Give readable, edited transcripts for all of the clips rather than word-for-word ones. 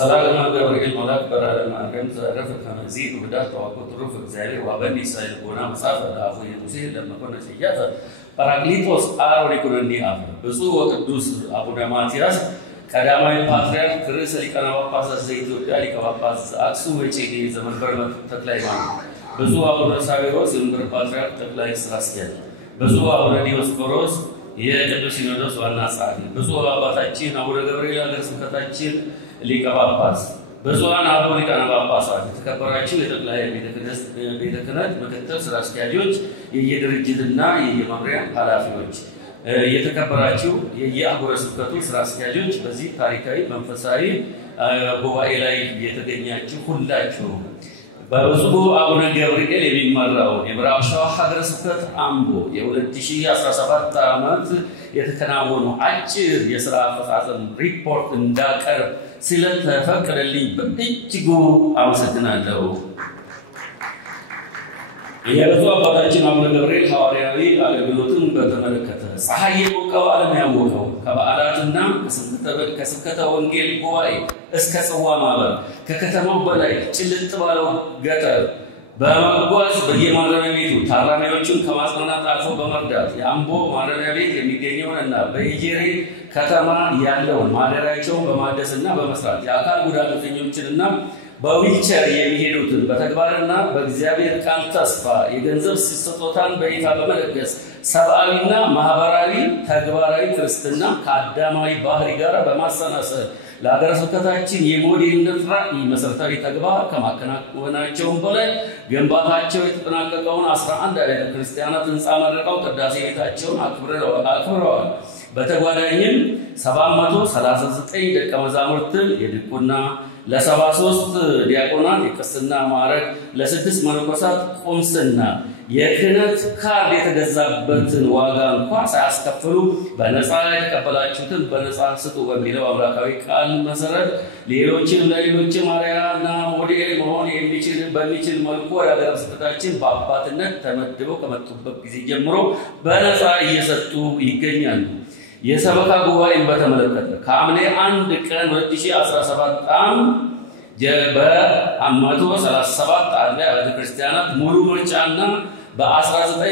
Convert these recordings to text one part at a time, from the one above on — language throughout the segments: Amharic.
ሰላም ገብርኤል መልአክ በራረ ማርያም ዘረፈ ከመዚህ ወዳት ተዋቆት ሩፍ እግዚአብሔር ወበኒ ሳይል ጎና መጻፈ አፉ የሙሴ ለመኮነ ሲያፈ ጳራቅሊጦስ አሮኒኩንኒ አፈ ብፁዕ ወቅዱስ አቡነ ማትያስ ቀዳማዊ ፓትርያርክ ርዕሰ ሊቃነ ጳጳሳት ዘኢትዮጵያ ሊቀ ጳጳስ አክሱም ወዕጨጌ ዘመንበረ ተክለ ሃይማኖት ብፁዕ አቡነ ሳዊሮስ የመንበረ ፓትርያርክ ጠቅላይ ሥራ አስኪያጅ ብፁዕ አቡነ ዲዮስቆሮስ የቅዱስ ሲኖዶስ ዋና ጸሐፊ ብፁዕ አባታችን አቡነ ገብርኤል ሀገረ ስብከታችን ሊቀ ጳጳስ ብፁዓን አበው ሊቃነ ጳጳሳት የተከበራችሁ የጠቅላይ ቤተ ክህነት ምክትል ሥራ አስኪያጆች የየድርጅትና የየመምሪያ ኃላፊዎች የተከበራችሁ የየአህጉረ ስብከቱ ሥራ አስኪያጆች በዚህ ታሪካዊ መንፈሳዊ ጉባኤ ላይ የተገኛችሁ ሁላችሁ በብፁዕ አቡነ ገብርኤል የሚመራው የምዕራብ ሸዋ ሀገረ ስብከት አምቦ የ2017 ዓመት የተከናወኑ አጭር የሥራ አፈጻጸም ሪፖርት እንዳቀርብ ስለተፈቀደልኝ በእጅጉ አመሰግናለሁ። የብፁዕ አባታችን አቡነ ገብርኤል ሐዋርያዊ አገልግሎትን በተመለከተ ፀሐይ የሞቀው ዓለም ያወቀው ከበዓላትና ከስብከተ ወንጌል ጉባኤ እስከ ጽዋ ማህበር ከከተማው በላይ ጭልጥ ባለው ገጠር በመጓዝ በየማረሚያ ቤቱ ታራሚዎችን ከማጽናናት አልፎ በመርዳት የአምቦ ማረሚያ ቤት የሚገኘውንና በኢጄሬ ከተማ ያለውን ማደሪያቸውን በማደስና በመስራት የአካል ጉዳተኞችንና በዊልቸር የሚሄዱትን በተግባርና በእግዚአብሔር ቃል ተስፋ የገንዘብ ስጦታን በይፋ በመለገስ ሰብአዊና ማህበራዊ ተግባራዊ ክርስትና ከአዳማዊ ባህሪ ጋር በማሰናሰል ለሀገረ ስብከታችን የሞዴልነት ራዕይ መሰረታዊ ተግባር ከማከናወናቸውም በላይ ግንባታቸው የተጠናቀቀውን 11 አብያተ ክርስቲያናት ህንፃ መርቀው ቅዳሴ ቤታቸውን አክብረዋል። በተጓዳኝም 739 ደቀ መዛሙርትን የድቁና ለ73 ዲያቆናት የቅስና ማዕረግ ለ6 መነኮሳት ቁምስና የክህነት ካርድ የተገዛበትን ዋጋ እንኳን ሳያስከፍሉ በነፃ የተቀበላችሁትን በነፃ ስጡ በሚለው አምላካዊ ቃል መሰረት ለሌሎችም አርአያና ሞዴል መሆን በሚችል መልኩ ወደ ሀገረ ስብከታችን በአባትነት ተመድበው ከመጡበት ጊዜ ጀምሮ በነፃ እየሰጡ ይገኛሉ። የሰበካ ጉባኤን በተመለከተ ከሐምሌ 1 ቀን 2017 ዓ.ም በ137 አብያተ ክርስቲያናት ሙሉ ምርጫና በ19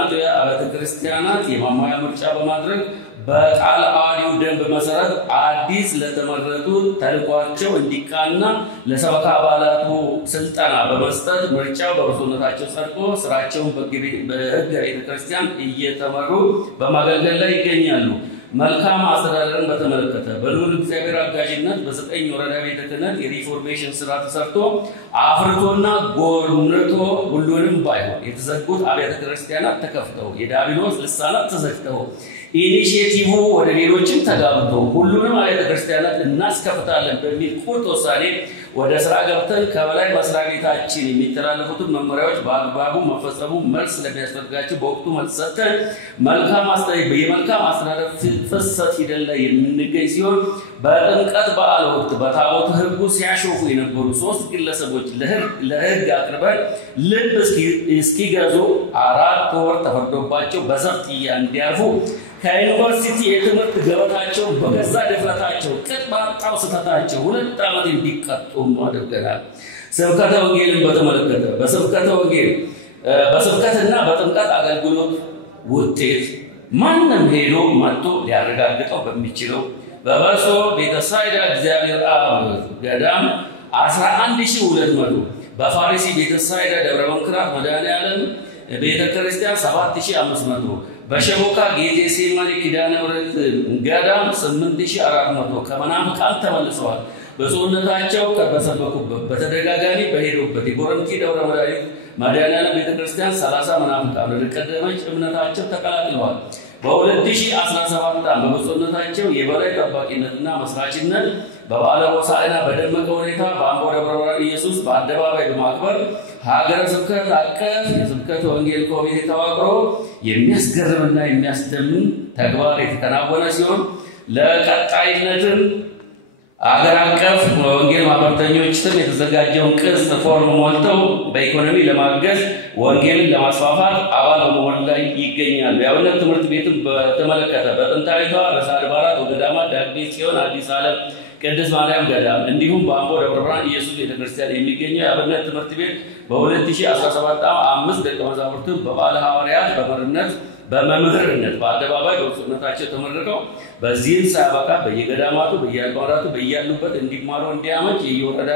አብያተ ክርስቲያናት የማሟያ ምርጫ በማድረግ በቃለ ዓዋዲው ደንብ መሰረት አዲስ ለተመረጡ ተልኳቸው እንዲቃና ለሰበካ አባላቱ ስልጠና በመስጠት ምርጫው በብፁዕነታቸው ጸድቆ ስራቸውን በሕገ ቤተ ክርስቲያን እየተመሩ በማገልገል ላይ ይገኛሉ። መልካም አስተዳደርን በተመለከተ በልዑል እግዚአብሔር አጋዥነት በ9 ወረዳ ቤተ ክህነት የሪፎርሜሽን ስራ ተሰርቶ አፍርቶና ጎርንቶ ሁሉንም ባይሆን የተዘጉት አብያተ ክርስቲያናት ተከፍተው የዳቢሎስ ልሳናት ተዘግተው ኢኒሺዬቲቭ ወደ ሌሎችም ተጋብቶ ሁሉንም አብያተ ክርስቲያናት እናስከፍታለን በሚል ቁርጥ ውሳኔ ወደ ስራ ገብተን ከበላይ መስሪያ ቤታችን የሚተላለፉትን መመሪያዎች በአግባቡ መፈጸሙ መልስ ለሚያስፈልጋቸው በወቅቱ መልስ ሰጥተን የመልካም አስተዳደር ፍሰት ሂደት ላይ የምንገኝ ሲሆን በጥምቀት በዓል ወቅት በታቦተ ሕጉ ሲያሾፉ የነበሩ 3 ግለሰቦች ለሕግ አቅርበን ልብ እስኪገዙ 4 ወር ተፈርዶባቸው በዘብጥያ እንዲያርፉ ከዩኒቨርሲቲ የትምህርት ገበታቸው በገዛ ድፍረታቸው ቅጥ ባጣው ስህተታቸው 2 ዓመት እንዲቀጡ አድርገናል። ስብከተ ወንጌልን በተመለከተ በስብከትና በጥምቀት አገልግሎት ውጤት ማንም ሄዶ መጥቶ ሊያረጋግጠው በሚችለው በበሶ ቤተሳይዳ እግዚአብሔር አብ ገዳም 11200 በፋሪሲ ቤተሳይዳ ደብረ መንክራት መድኃኔዓለም ቤተ ክርስቲያን 7500 በሸቦካ ጌቴሴማኒ ኪዳነ ምሕረት ገዳም 8400 ከመናፍቃን ተመልሰዋል። በጾነታቸው በሰበኩበት በተደጋጋሚ በሄዱበት የጎረምቲ ደብረ መድኃኔዓለም ቤተ ክርስቲያን 30 መናፍቃን ወደ ቀደመች እምነታቸው ተቀላቅለዋል። በ2017 በጾነታቸው የበላይ ጠባቂነትና መስራችነት በበዓለ ሆሳዕና በደመቀ ሁኔታ በአምቦ ደብረ ብርሃን ኢየሱስ በአደባባይ በማክበር ሀገረ ስብከት አቀፍ የስብከተ ወንጌል ኮሚቴ ተዋቅሮ የሚያስገርምና የሚያስደምም ተግባር የተከናወነ ሲሆን ለቀጣይነትም አገር አቀፍ ወንጌል ማህበረተኞችም የተዘጋጀውን ቅጽ ፎርም ሞልተው በኢኮኖሚ ለማገዝ ወንጌልን ለማስፋፋት አባል በመሆን ላይ ይገኛሉ። የአብነት ትምህርት ቤትም በተመለከተ በጥንታዊቷ ርዕሰ አድባራት ወገዳማት ዳግሜ ጽዮን አዲስ ዓለም ቅድስት ማርያም ገዳም እንዲሁም በአምቦ ደብረ ብርሃን ኢየሱስ ቤተክርስቲያን የሚገኘው የአብነት ትምህርት ቤት በ2017 5 ደቀ መዛሙርትን በባለ ሐዋርያት በመምህርነት በአደባባይ በብፁዕነታቸው ተመርቀው በዚህም ሳያበቃ በየገዳማቱ በየአድባራቱ በያሉበት እንዲማሩ እንዲያመች የወረዳ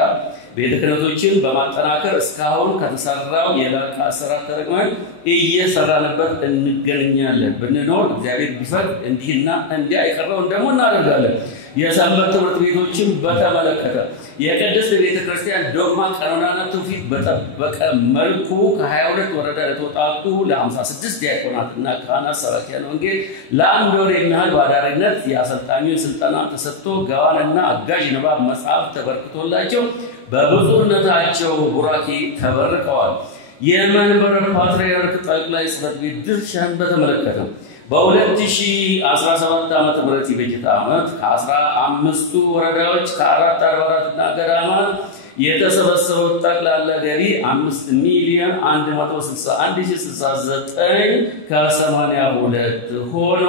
ቤተ ክህነቶችን በማጠናከር እስካሁን ከተሰራው የላቀ አሰራር ተጠቅመን እየሰራንበት እንገኛለን። ብንኖር እግዚአብሔር ቢፈቅድ እንዲህና እንዲያ የቀረውን ደግሞ እናደርጋለን። የሰንበት ትምህርት ቤቶችን በተመለከተ የቅድስት ቤተክርስቲያን ዶግማ ቀኖናና ትውፊት በጠበቀ መልኩ ከ22 ወረዳ የተወጣጡ ለ56 ዲያቆናትና ካህናት ሰባኪያን ወንጌል ለአንድ ወር የሚያህል በአዳሪነት የአሰልጣኙን ስልጠና ተሰጥቶ ጋዋንና አጋዥ ንባብ መጽሐፍ ተበርክቶላቸው በብፁዕነታቸው ቡራኬ ተበርቀዋል። የመንበረ ፓትርያርክ ጠቅላይ ጽሕፈት ቤት ድርሻን በተመለከተ በ2017 ዓመተ ምህረት የበጀት ዓመት ከ15ቱ ወረዳዎች ከ4 አድባራትና ገዳማት የተሰበሰበው ጠቅላላ ገቢ 5,161,069 ከ82 ሆኖ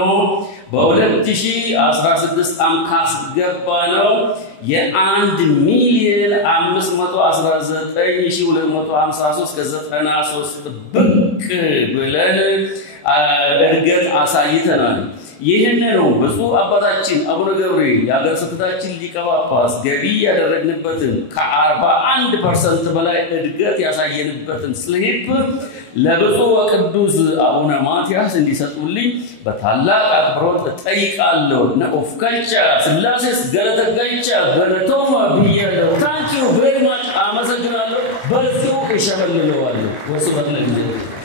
በ2016 ካስገባነው የ1,519,253 ከ93 ብቅ ብለን እድገት አሳይተናል። ይህን ነው ብፁዕ አባታችን አቡነ ገብርኤል የአገረ ስብከታችን ሊቀ ጳጳስ ገቢ ያደረግንበትን ከ41% በላይ እድገት ያሳየንበትን ስሊፕ ለብፁዕ ወቅዱስ አቡነ ማትያስ እንዲሰጡልኝ በታላቅ አክብሮት እጠይቃለሁ። ነኦፍካቻ ስላሴስ ገለተጋቻ ገለቶማ ብያለሁ። ታንኪዩ ቬሪ ማች አመሰግናለሁ። በዚሁ እሸበልለዋለሁ። ወስብሐት ለእግዚአብሔር።